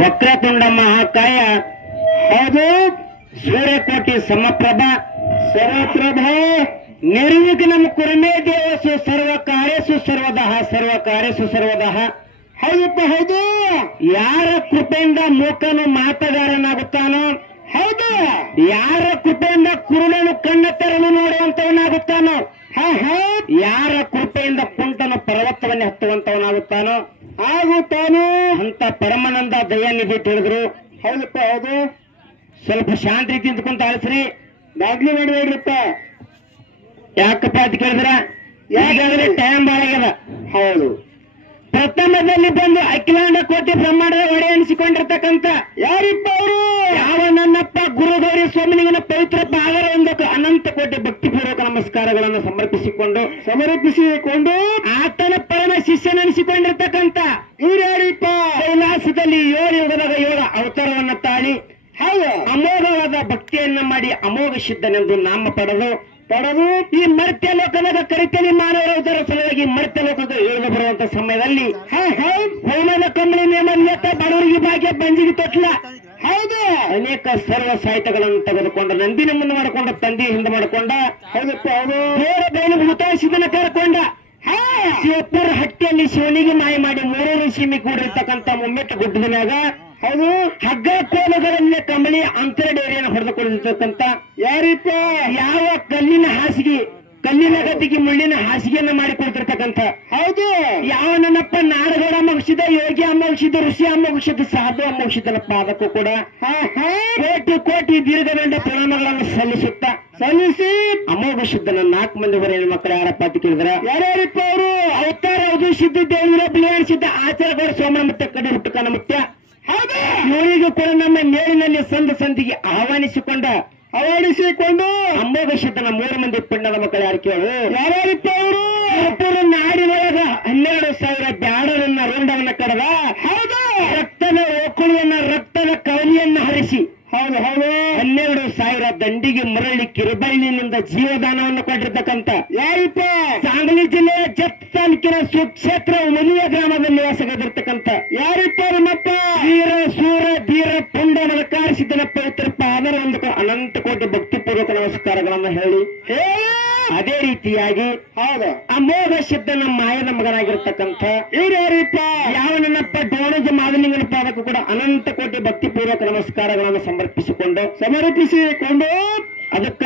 ವಕ್ರತುಂಡ ಮಹಾಕಾಯ ಹೌದು ಸೂರ್ಯಕೋಟಿ ಸಮಪ್ರಭ ಸರ್ವಪ್ರಭ ನಿರ್ವಿಘ್ನಂ ಕುರುಮೇ ದೇವಸು ಸರ್ವಕಾರ್ಯಸು ಸರ್ವದಃ ಸರ್ವಕಾರ್ಯಸು ಸರ್ವದಃ. ಹೌದಪ್ಪ ಹೌದು. ಯಾರ ಕೃಪೆಯಿಂದ ಮೂಕನು ಮಾತಗಾರನಾಗುತ್ತಾನೋ, ಹೌದು ಯಾರ ಕೃಪೆಯಿಂದ ಕುರುಡನು ಕಣ್ಣ ತೆರಲು ನೋಡುವಂತವನಾಗುತ್ತಾನೋ, ಯಾರ ಕೃಪೆಯಿಂದ ಕುಂಟನು ಪರ್ವತವನ್ನೇ ಹತ್ತುವಂತವನಾಗುತ್ತಾನೋ ಆಗುತ್ತಾನೋ ಅಂತ ಪರಮಾನಂದ ದಯಾನಿಧಿ ತಿಳಿದ್ರು. ಹೌದಪ್ಪ ಹೌದು. ಸ್ವಲ್ಪ ಶಾಂತ ರೀತಿ ಕುಂತ ಆಳ್ಸ್ರಿ, ದಾಖಲೆ ಮಾಡಿದ್ರಪ್ಪ. ಯಾಕಪ್ಪ ಅಂತ ಕೇಳಿದ್ರ ಈಗಾಗಲೇ ಟೈಮ್ ಬಾಳ ಆಗ್ಯದ. ಹೌದು. ಪ್ರಥಮದಲ್ಲಿ ಬಂದು ಅಖಿಲಾಂಡ ಕೋಟಿ ಬ್ರಹ್ಮಾಂಡದ ಒಡೆ ಅನಿಸಿಕೊಂಡಿರ್ತಕ್ಕಂಥ ಯಾರಿಪ್ಪ ಅವರು? ಯಾವ ನನ್ನಪ್ಪ ಗುರುಗೌರಿ ಸ್ವಾಮಿನಿಗನ ಪವಿತ್ರ ಪಾದರ ಎಂದಕ್ಕೆ ಅನಂತ ಕೋಟಿ ಭಕ್ತಿಪೂರ್ವಕ ನಮಸ್ಕಾರಗಳನ್ನು ಸಮರ್ಪಿಸಿಕೊಂಡು ಆತನ ಪರಮ ಶಿಷ್ಯನೆನಿಸಿಕೊಂಡಿರ್ತಕ್ಕಂಥ ಇವ್ರು ಯಾರಿಪ್ಪ? ಕೈಲಾಸದಲ್ಲಿ 7 ಯುಗದಾಗ 7 ಅವತಾರವನ್ನ ತಾಳಿ ಹೌದು ಅಮೋಘವಾದ ಭಕ್ತಿಯನ್ನ ಮಾಡಿ ಅಮೋಘ ಸಿದ್ಧನೆಂದು ನಾಮ ಪಡೆದು ಈ ಮರ್ತ್ಯ ಲೋಕದಾಗ ಕರಿತಲಿ ಮಾನವರ ಉದರ ಸಲುವಾಗಿ ಮರ್ತ್ಯ ಲೋಕದ ಇಳಿದು ಬರುವಂತ ಸಮಯದಲ್ಲಿ ಹೋಮದ ಕಂಬಳಿ ನೇಮಲ್ಯತ ಬಡವರಿಗೆ ಭಾಗ್ಯ ಬಂಜಿಗೆ ತೊಟ್ಲ ಹೌದು ಅನೇಕ ಸರ್ವ ಸಾಹಿತ್ಯಗಳನ್ನು ತೆಗೆದುಕೊಂಡು ನಂದಿನ ಮುಂದೆ ಮಾಡಿಕೊಂಡ ತಂದೆ ಹಿಂದೆ ಮಾಡಿಕೊಂಡ ಹೌದಪ್ಪ ಹೌದು ಬೇರೆ ಬೇರೆ ಹುತಾಯಿಸಿದನ ಕರ್ಕೊಂಡ ಶಿವಪುರ ಹಟ್ಟಿಯಲ್ಲಿ ಶಿವನಿಗೆ ಮಾಯ ಮಾಡಿ 3 ಸೀಮೆ ಕೂಡಿರ್ತಕ್ಕಂಥ ಮುಮ್ಮೆಟ್ಟ ಗುಡ್ಡದ ಮ್ಯಾಗ ಹೌದು ಹಗ್ಗ ಕೋಲುಗಳಲ್ಲಿ ಕಂಬಳಿ ಅಂತರ ಡೇರಿಯನ್ನು ಹೊಡೆದುಕೊಂಡಿರ್ತಕ್ಕಂಥ ಯಾರಿಪ್ಪ? ಯಾವ ಕಲ್ಲಿನ ಹಾಸಿಗೆ, ಕಲ್ಲಿನ ಗತಿಗೆ ಮುಳ್ಳಿನ ಹಾಸಿಗೆಯನ್ನ ಮಾಡಿಕೊಡ್ತಿರ್ತಕ್ಕಂಥ ಹೌದು ಯಾವ ನನ್ನಪ್ಪ ನಾಡಗೌಡ ಅಮೋಕ್ಷಿದ, ಯೋಗಿ ಅಮೋಕ್ಷಿದ, ಋಷಿ ಅಮೋಕ್ಷಿದ, ಸಾಧು ಅಮೋಕ್ಷಿತನ ಪಾದಕ್ಕೂ ಕೂಡ ಕೋಟಿ ಕೋಟಿ ದೀರ್ಘದಂಡ ಪ್ರಣಾಮಗಳನ್ನು ಸಲ್ಲಿಸಿ ಅಮೋಘ ಸಿದ್ಧನ 4 ಮಂದಿ ಹೊರ ಹೆಣ್ಮಕ್ಳು ಯಾರಪ್ಪ ಅಂತ ಕೇಳಿದ್ರ ಯಾರ್ಯಾರಿಪ್ಪ ಅವರು? ಅವತಾರ ಹೌದು ಸಿದ್ಧ ದೇವರ ಬಿಳಿಯಾಣ ಸಿದ್ಧ ಆಚಾರಗೌಡ ಸೋಮನ ಮುತ್ಯ ಕಡೆ ಹುಟ್ಟುಕನ ಮುತ್ಯ ಹೌದು ಇವರಿಗೂ ಕೂಡ ನಮ್ಮ ಮೇಲಿನಲ್ಲಿ ಸಂದಿಗೆ ಆಹ್ವಾನಿಸಿಕೊಂಡು ಅಮೋಘ ಸಿದ್ಧನ 3 ಮಂದಿ ಪಿಂಡದ ಮಕ್ಕಳು ಯಾರು ಕೇಳು ಯಾರ್ಯಾರಿಪ್ಪ ಅವರು? ನಾಡಿನೊಳಗ 12,000 ಬ್ಯಾಡರನ್ನ ರುಂಡವನ್ನ ಕಡದ ಹೌದು ರಕ್ತದ ಓಕುಳಿಯನ್ನ ರಕ್ತದ ಕವಲಿಯನ್ನ ಹರಿಸಿ ಹೌದು ಹೌದು 12,000 ದಂಡಿಗೆ ಮರಳಿ ಕಿರುಬಳ್ಳಿನಿಂದ ಜೀವದಾನವನ್ನು ಕೊಟ್ಟಿರ್ತಕ್ಕಂಥ ಯಾರಿಪ್ಪ? ಸಾಂಗಲಿ ಜಿಲ್ಲೆಯ ಜತ್ ತಾಲೂಕಿನ ಸುಕ್ಷೇತ್ರ ಮಲಿಯ ಗ್ರಾಮದಲ್ಲಿ ನಿವಾಸವಾಗಿರ್ತಕ್ಕಂಥ ಯಾರಿಪ್ಪ? ನಮ್ಮಪ್ಪ ವೀರ ಸೂರ ಧೀರ ಪುಂಡ ಮಲಕಾರಿಸಿದ್ದನ ಪವಿತ್ರ ಪಾದರ ಒಂದು ಅನಂತ ಕೋಟಿ ಭಕ್ತಿಪೂರ್ವಕ ನಮಸ್ಕಾರಗಳನ್ನು ಹೇಳಿ ಅದೇ ರೀತಿಯಾಗಿ ಹೌದು ಅಮೋಘ ಸಿದ್ಧನ ಮಾಯದ ಮಗನಾಗಿರ್ತಕ್ಕಂಥ ಇವ್ರು ಯಾರಿಪ್ಪ? ಯಾವ ನನ್ನಪ್ಪ ಡೋಣಜ ಮಾದಲಿಂಗನ ಪಾದಕ್ಕೂ ಕೂಡ ಅನಂತ ಕೋಟಿ ಭಕ್ತಿಪೂರ್ವಕ ನಮಸ್ಕಾರಗಳನ್ನು ಸಮರ್ಪಿಸಿಕೊಂಡು ಅದಕ್ಕ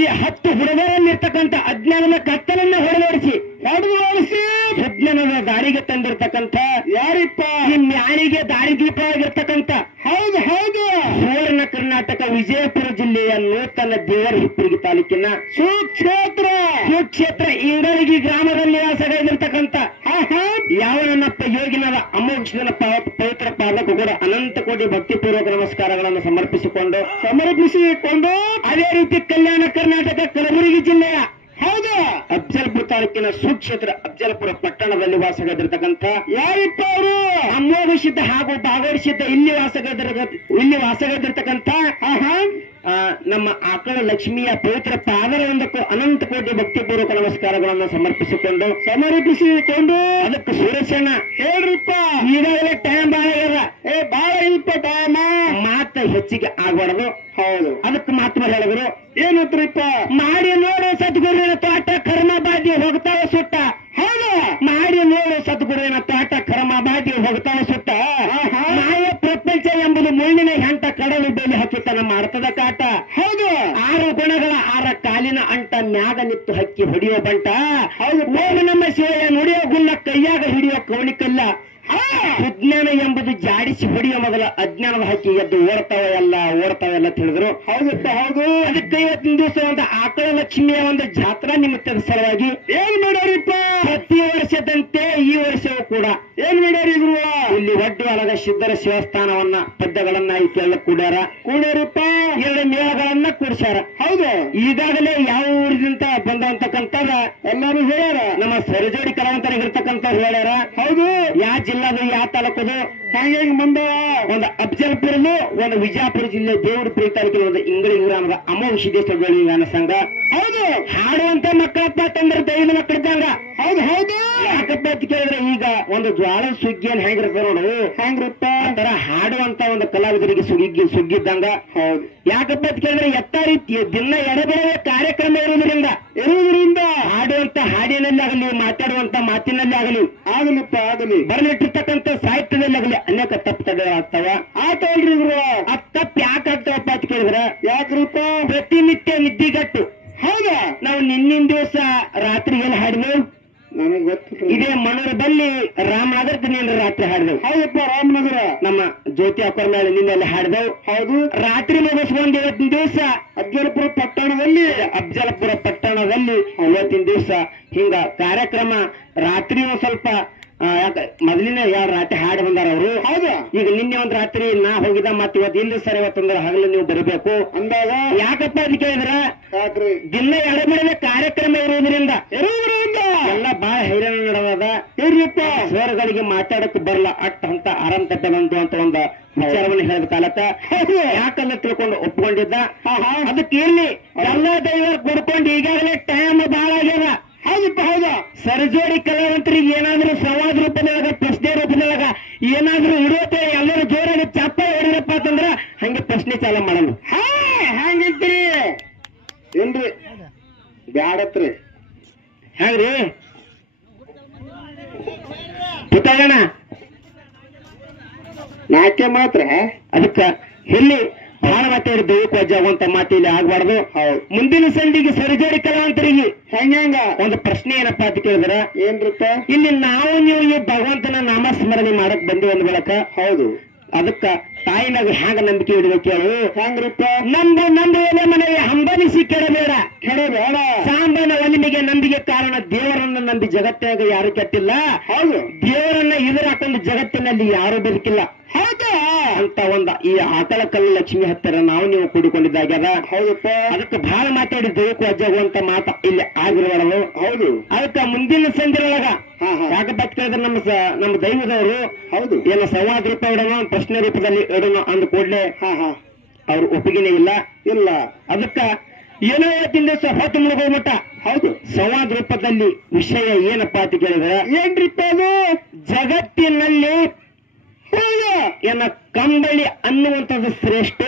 ಈ 10 ಹುಡುಗರಲ್ಲಿರ್ತಕ್ಕಂಥ ಅಜ್ಞಾನದ ಕತ್ತಲನ್ನ ಹೊಡೆದೋಡಿಸಿ ಸುಜ್ಞಾನದ ದಾರಿಗೆ ತಂದಿರ್ತಕ್ಕಂಥ ಯಾರಿಪ್ಪ? ಈ ಮ್ಯಾಣಿಗೆ ದಾರಿ ದೀಪವಾಗಿರ್ತಕ್ಕಂಥ ಹೌದು ಹೌದು ಸುವರ್ಣ ಕರ್ನಾಟಕ ವಿಜಯಪುರ ಜಿಲ್ಲೆಯ ನೂತನ ದೇವರ ಹಿಪ್ಪರಿಗೆ ತಾಲೂಕಿನ ಸುಕ್ಷೇತ್ರ ಇಂಗಳಗಿ ಗ್ರಾಮದಲ್ಲಿ ನಿವಾಸವಾಗಿರ್ತಕ್ಕಂಥ ಯಾವ ನನ್ನಪ್ಪ ಯೋಗಿನದ ಅಮೋಘನ ಪವಿತ್ರ ಪಾದಕ್ಕೂ ಕೂಡ ಅನಂತ ಕೋಟಿ ಭಕ್ತಿಪೂರ್ವಕ ನಮಸ್ಕಾರಗಳನ್ನು ಸಮರ್ಪಿಸಿಕೊಂಡು ಅದೇ ರೀತಿ ಕಲ್ಯಾಣ ಕರ್ನಾಟಕ ಕಲಬುರಗಿ ಜಿಲ್ಲೆಯ ಹೌದು ಅಫ್ಜಲ್ಪುರ ತಾಲೂಕಿನ ಸುಕ್ಷೇತ್ರ ಅಫ್ಜಲ್ಪುರ ಪಟ್ಟಣದಲ್ಲಿ ವಾಸವಾಗಿರ್ತಕ್ಕಂಥ ಯಾರಿಪ್ಪ ಅವರು? ಅಮೋಘ ಸಿದ್ಧ ಹಾಗೂ ಬಾಗೋಡಿ ಸಿದ್ಧ ಇಲ್ಲಿ ವಾಸವಾಗಿರ್ತಕ್ಕಂಥ ನಮ್ಮ ಆಕಳ ಲಕ್ಷ್ಮಿಯ ಪವಿತ್ರ ಪಾದರ ಒಂದಕ್ಕೂ ಅನಂತ ಕೋಟಿ ಭಕ್ತಿಪೂರ್ವಕ ನಮಸ್ಕಾರಗಳನ್ನು ಸಮರ್ಪಿಸಿಕೊಂಡು ಅದಕ್ಕೆ ಸುರೇಶಣ್ಣ ಹೇಳ್ರಿಪ್ಪ ಈಗಾಗಲೇ ಟೈಮ್ ಬಾಳ ಇಲ್ಪ ಟೈಮ್ ಮಾತ ಹೆಚ್ಚಿಗೆ ಆಗಬಾರದು. ಹೌದು ಅದಕ್ಕೆ ಮಾತು ಹೇಳಿದ್ರು ಏನಂತ್ರಿಪ್ಪ? ಮಾಡಿ ನೋಡು ಸದ್ಗುರುವಿನ ತೋಟ ಕರ್ಮ ಬಾದಿ ಹೋಗ್ತಾವ ಸುಟ್ಟ. ಹೌದು ಮಾಡಿ ನೋಡು ಸದ್ಗುರುವಿನ ತೋಟ ಕರ್ಮ ಬಾದಿ ಹೋಗ್ತಾವ ಸುಟ್ಟ. ಮಾಯ ಪ್ರಪಂಚ ಎಂಬುದು ಮುಳ್ಳಿನ ಹೆಂಟ ಕಡಲು ಬೇಲಿ ಹಚ್ಚುತ್ತ ನಮ್ಮ ಅರ್ಥದ ಕಾಟ. ಹೌದು 6 ಗುಣಗಳ 6 ಕಾಲಿನ ಅಂಟ ಮ್ಯಾಗ ನಿತ್ತು ಹಕ್ಕಿ ಹೊಡಿಯೋ ಬಂಟ. ಹೌದು ಓಂ ನಮ್ಮ ಶಿವಯ್ಯ ನುಡಿಯೋ ಗುಲ್ಲ ಕೈಯಾಗ ಹಿಡಿಯೋ ಕವಣಿಕಲ್ಲ. ಸುಜ್ಞಾನ ಎಂಬುದು ಜಾಡಿಸಿ ಹೊಡಿಯೋ ಮೊದಲ ಅಜ್ಞಾನದ ಹಕ್ಕಿ ಎದ್ದು ಓಡ್ತಾವೆಲ್ಲ ತಿಳಿದ್ರು. ಹೌದಪ್ಪ ಹೌದು ಅದಕ್ಕೆ ಇವತ್ತಿನ ದಿವಸ ಒಂದು ಆಕಳ ಲಕ್ಷ್ಮಿಯ ಒಂದು ಜಾತ್ರಾ ನಿಮಿತ್ತದ ಸಲುವಾಗಿ ಏನ್ ಮಾಡ್ಯಾರಿಪ್ಪ? ಪ್ರತಿ ವರ್ಷದಂತೆ ಈ ವರ್ಷವೂ ಕೂಡ ಏನ್ ಮಾಡ್ಯಾರಿದ್ರು? ಇಲ್ಲಿ ಒಡ್ಡವಾಲದ ಸಿದ್ಧರ ಶಿವಸ್ಥಾನವನ್ನ ಪದ್ಯಗಳನ್ನ ಎಲ್ಲ ಕೂಡ್ಯಾರಪ್ಪ 2 ಮೇಳಗಳನ್ನ ಕೂಡಿಸ್ಯಾರ. ಹೌದು ಈಗಾಗಲೇ ಯಾವ ಊರಿನಿಂದ ಬಂದಂತಕ್ಕಂಥದ ಎಲ್ಲರೂ ಹೇಳ್ಯಾರ. ನಮ್ಮ ಸರಜೋಡಿ ಕಲಾವಂತರಿಗಿರ್ತಕ್ಕಂಥ ಹೇಳ್ಯಾರ. ಹೌದು ಯಾವ ಜಿಲ್ಲಾದು ಯಾವ ತಾಲೂಕದು ಹೆಂಗ್ ಬಂದವ ಒಂದು ಅಫಜಲ್ಪುರನು ಒಂದು ವಿಜಯಪುರ ಜಿಲ್ಲೆ ದೇವರಪುರ ತಾಲೂಕಿನ ಒಂದು ಇಂಗಳಿ ಗ್ರಾಮದ ಅಮೋಘ ಸಿದ್ದೇಶ್ವರ ಗಾನ ಸಂಘ. ಹೌದು, ಹಾಡುವಂತ ಮಕ್ಕಳಪ್ಪ ತಂದ್ರೆ ದೈವ ಮಕ್ಕಳಿದ್ದಂಗ. ಹೌದು ಹೌದು. ಯಾಕಪ್ಪ ಅಂತ ಕೇಳಿದ್ರೆ ಈಗ ಒಂದು ಜ್ವಾಳ ಸುಗ್ಗಿಯನ್ನು ಹೆಂಗಿರ್ತ ನೋಡು, ಹೆಂಗಿರುತ್ತ ಆತರ ಹಾಡುವಂತ ಒಂದು ಕಲಾವಿದರಿಗೆ ಸುಗ್ಗಿದ್ದಂಗ. ಹೌದು. ಯಾಕಪ್ಪ ಅಂತ ಕೇಳಿದ್ರೆ ಎತ್ತ ರೀತಿಯ ದಿನ ಎಡಬೆಳೆ ಕಾರ್ಯಕ್ರಮ ಇರುವುದರಿಂದ ಹಾಡುವಂತ ಹಾಡಿನಲ್ಲಿ ಆಗಲಿ, ಮಾತಾಡುವಂತ ಮಾತಿನಲ್ಲಿ ಆಗಲಿಪ್ಪ ಆಗಲಿ, ಬರಲಿಟ್ಟಿರ್ತಕ್ಕಂಥ ಸಾಹಿತ್ಯದಲ್ಲಿ ಆಗಲಿ ಅನೇಕ ತಪ್ಪು ತಡೆಗಳಾಗ್ತಾವ. ಆತಲ್ರಿ ಆ ತಪ್ಪು ಯಾಕೆ ಆಗ್ತಾವಪ್ಪ ಅಂತ ಕೇಳಿದ್ರೆ, ಯಾಕ್ರೂಪ ಪ್ರತಿನಿತ್ಯ ನಿದ್ದಿಗಟ್ಟು. ಹೌದಾ, ನಾವು ನಿನ್ನಿನ ದಿವಸ ರಾತ್ರಿ ಏನ್ ಹಾಡಿದೆವು ನನಗೆ ಗೊತ್ತು. ಇದೇ ಮನೋರದಲ್ಲಿ ರಾಮನಗರಕ್ಕೆ ನೀನು ರಾತ್ರಿ ಹಾಡಿದೆವು. ಹೌದಪ್ಪ, ರಾಮನಗರ ನಮ್ಮ ಜ್ಯೋತಿ ಅಕ್ಕರ ಮೇಲೆ ನಿನ್ನೆಲ್ಲಿ ಹಾಡಿದೆವು. ಹೌದು, ರಾತ್ರಿ ಮುಗಿಸ್ಕೊಂಡು ಇವತ್ತಿನ ದಿವಸ ಅಫಜಲ್ಪುರ ಪಟ್ಟಣದಲ್ಲಿ ಇವತ್ತಿನ ದಿವಸ ಹಿಂಗ ಕಾರ್ಯಕ್ರಮ ರಾತ್ರಿ ಒಂದ್ ಸ್ವಲ್ಪ ಮೊದಲಿನ ಎರಡು ರಾತ್ರಿ ಹಾಡಿ ಬಂದಾರ ಅವರು. ಹೌದಾ, ಈಗ ನಿನ್ನೆ ಒಂದ್ ರಾತ್ರಿ ನಾ ಹೋಗಿದ್ದ, ಮತ್ತೆ ಇವತ್ತು ಇಲ್ಲ ಸರ್, ಇವತ್ತಂದ್ರೆ ಹಗಲು ನೀವು ಬರಬೇಕು ಅಂದಾಗ. ಯಾಕಪ್ಪ ಅಂತ ಕೇಳಿದ್ರ, ದಿನ ಎಡಬಿಡದ ಕಾರ್ಯಕ್ರಮ ಇರುವುದರಿಂದ ಎಲ್ಲ ಬಹಳ ಹೈರಾಣ ನಡೆದ. ಇರ್ರಿಪ್ಪ, ಸ್ವರಗಳಿಗೆ ಮಾತಾಡಕ್ ಬರಲ್ಲ ಅಟ್ ಅಂತ ಆರಾಮ್ ತಟ್ಟದಂತು ಅಂತ ಒಂದು ವಿಚಾರವನ್ನು ಹೇಳಿದ ಕಾಲಕ್ಕ ಯಾಕಲ್ಲ ತಿಳ್ಕೊಂಡು ಒಪ್ಕೊಂಡಿದ್ದ. ಅದಕ್ಕೆ ಇಲ್ಲಿ ಎಲ್ಲ ದೈವ ಕೊಡ್ಕೊಂಡು ಈಗಾಗಲೇ ಟೈಮ್ ಬಹಳ ಆಗ್ಯದ. ಹೌದಪ್ಪ, ಹೌದಾ. ಸರಜೋಡಿ ಕಲಾವಂತರಿಗೆ ಏನಾದ್ರೂ ಸಂವಾದ ರೂಪದೊಳಗ, ಪ್ರಶ್ನೆ ರೂಪದೊಳಗ ಏನಾದ್ರೂ ಇಡೋತೆ ಎಲ್ಲರೂ ಜೋರಾಗಿ ಚಪ್ಪ ಹೊಡಿರಪ್ಪ ಅಂತಂದ್ರ ಹಂಗೆ ಪ್ರಶ್ನೆ ಚಾಲು ಮಾಡಲ್ಲ. ಹೆಂಗಿರ್ತೀರಿ ಏನ್ರಿ ಬ್ಯಾಡತ್ರಿ, ಹೆಂಗ್ರಿ ಪುತ್ತಗಣ ನಾಟ್ಯ ಮಾತ್ರ. ಅದಕ್ಕ ಎಲ್ಲಿ ಬಹಳ ಮಾತಾಡಿ ದೈವಕ್ಕೆ ವಜ್ಜಾಗುವಂತ ಮಾತು ಇಲ್ಲಿ ಆಗ್ಬಾರ್ದು. ಮುಂದಿನ ಸಂಧಿಗೆ ಸರಿಜೋಡಿ ಕಲಾವಂತರಿಗೆ ಹೆಂಗ ಒಂದು ಪ್ರಶ್ನೆ ಏನಪ್ಪಾ ಅಂತ ಕೇಳಿದ್ರ, ಏನ್ರಪ್ಪ, ಇಲ್ಲಿ ನಾವು ನೀವು ಈ ಭಗವಂತನ ನಾಮಸ್ಮರಣೆ ಮಾಡಕ್ ಬಂದಿವಿ ಅಂದ ಬಳಕ. ಹೌದು, ಅದಕ್ಕ ತಾಯಿನಾಗ ಹ್ಯಾಂಗ ನಂಬಿಕೆ ಇಡಬೇಕು ಹೇಳು. ಹೆಂಗ್ರಪ್ಪ, ನಂಬು ಎಲೆ ಮನೆಗೆ ಹಂಬಲಿಸಿ ಕೆಡಬೇಡ. ಸಾಂಬನ ಒಲಿಮೆಗೆ ನಂಬಿಕೆ ಕಾರಣ. ದೇವರನ್ನ ನಂಬಿ ಜಗತ್ತಾಗ ಯಾರು ಕೆಟ್ಟಿಲ್ಲ. ಹೌದು, ದೇವರನ್ನ ಎದುರು ಹಾಕೊಂಡು ಜಗತ್ತಿನಲ್ಲಿ ಯಾರು ಬದುಕಿಲ್ಲ. ಹೌದಾ ಅಂತ ಒಂದ ಈ ಆಕಳ ಕಲ್ಲು ಲಕ್ಷ್ಮಿ ಹತ್ತಿರ ನಾವು ನೀವು ಕೂಡಿಕೊಂಡಿದ್ದಾಗ್ಯದ. ಹೌದಪ್ಪ, ಅದಕ್ಕೆ ಬಹಳ ಮಾತಾಡಿ ದೈವಕ್ಕೆ ವಜ್ಜಾಗುವಂತ ಮಾತ ಇಲ್ಲಿ ಆಗಿರುವಳು. ಹೌದು, ಅದಕ್ಕ ಮುಂದಿನ ಸಂಜೆಯೊಳಗ ಯಾಕಪ್ಪ ಕೇಳಿದ್ರೆ ನಮ್ಮ ದೈವದವರು ಹೌದು ಏನೋ ಸಂವಾದ ರೂಪ ಇಡೋಣ, ಪ್ರಶ್ನೆ ರೂಪದಲ್ಲಿ ಇಡೋಣ ಅಂದ ಕೂಡ್ಲೆ ಅವ್ರ ಒಪ್ಪಿಗೆನೇ ಇಲ್ಲ. ಅದಕ್ಕ ಏನೋ ಇವತ್ತಿನ ದಿವಸ ಹೊತ್ತು ಮುಳುಗೋಗ್ಬಿಟ್ಟ. ಹೌದು, ಸಂವಾದ ರೂಪದಲ್ಲಿ ವಿಷಯ ಏನಪ್ಪಾ ಅಂತ ಕೇಳಿದ್ರೆ, ಏನ್ರಿಪ್ಪ ಅದು, ಜಗತ್ತಿನಲ್ಲಿ ಏನ ಕಂಬಳಿ ಅನ್ನುವಂಥದ್ದು ಶ್ರೇಷ್ಠ,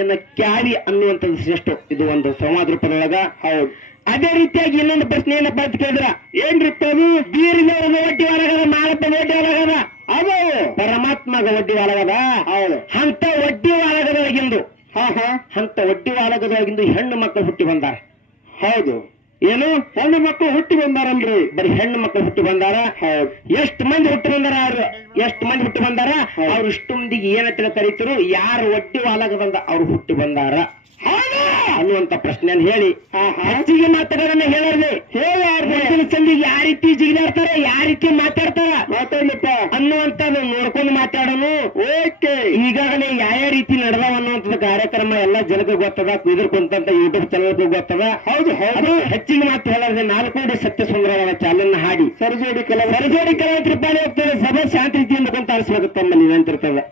ಏನ ಕ್ಯಾವಿ ಅನ್ನುವಂಥದ್ದು ಶ್ರೇಷ್ಠ. ಇದು ಒಂದು ಸಂವಾದ ರೂಪದೊಳಗ. ಹೌದು, ಅದೇ ರೀತಿಯಾಗಿ ಇನ್ನೊಂದು ಪ್ರಶ್ನೆ ಏನಪ್ಪಾ ಅಂತ ಕೇಳಿದ್ರ, ಏನ್ರಿಪ್ಪ ಅದು, ಬೀರಿದವರದ ಒಡ್ಡಿ ಒಳಗದ, ಮಾಲಪ್ಪನ ಒಡ್ಡಿ ಒಳಗದ, ಅದು ಪರಮಾತ್ಮಗ ಒಡ್ಡಿ ಒಳಗದ. ಹೌದು, ಅಂತ ಒಡ್ಡಿ ಒಳಗದೊಳಗಿಂದು ಅಂತ ಒಡ್ಡಿ ಒಳಗದೊಳಗಿಂದು ಹೆಣ್ಣು ಮಕ್ಕಳು ಹುಟ್ಟಿ ಬಂದಾರ. ಹೌದು, ಏನು ಹೆಣ್ಣು ಮಕ್ಕಳು ಹುಟ್ಟಿ ಬಂದಾರಲ್ರಿ, ಬರೀ ಹೆಣ್ಣು ಮಕ್ಕಳು ಹುಟ್ಟಿ ಬಂದಾರ. ಎಷ್ಟು ಮಂದಿ ಹುಟ್ಟಿ ಬಂದಾರ, ಅವ್ರು ಇಷ್ಟು ಮಂದಿಗೆ ಏನಂತ ಕರೀತರು, ಯಾರು ಒಡ್ಡಿ ವಾಲಾಗದಂದ ಅವ್ರು ಹುಟ್ಟಿ ಬಂದಾರ ಅನ್ನುವಂತ ಪ್ರಶ್ನೆಯನ್ನು ಹೇಳಿ ಹೆಚ್ಚಿಗೆ ಮಾತಾಡೋದನ್ನ ಹೇಳರ್ಲಿ. ಚಂದಿಗೆ ಯಾವ ರೀತಿ ಜಿಗಿದಾಡ್ತಾರ, ಯಾವ ರೀತಿ ಮಾತಾಡ್ಲಿಪ್ಪ ಅನ್ನುವಂಥದ್ದು ನೋಡ್ಕೊಂಡು ಮಾತಾಡೋನು. ಓಕೆ, ಈಗಾಗಲೇ ಯಾವ ರೀತಿ ನಡೆದಾವ ಅನ್ನುವಂಥದ್ದು ಕಾರ್ಯಕ್ರಮ ಎಲ್ಲ ಜನಕ್ಕೆ ಗೊತ್ತದ, ಇದ್ರ ಕುಂತಂತ ಯೂಟ್ಯೂಬ್ ಚಾನಲ್ ಗೊತ್ತದ. ಹೌದು ಹೌದು, ಹೆಚ್ಚಿಗೆ ಮಾತು ಹೇಳದೆ 4 ಸತ್ಯ ಸುಂದರವಾದ ಚಾಲನ್ನ ಹಾಡಿ ಸರಜೋಡಿ ಕಲಾವಂತರು ಪಾಡಿ ಹೋಗ್ತಾರೆ. ಸಭೆ ಶಾಂತಿ ರೀತಿಯಿಂದ ಕುಂತ ಆರಿಸಬೇಕು ತಮ್ಮಲ್ಲಿ ನಿಂತಿರ್ತದೆ.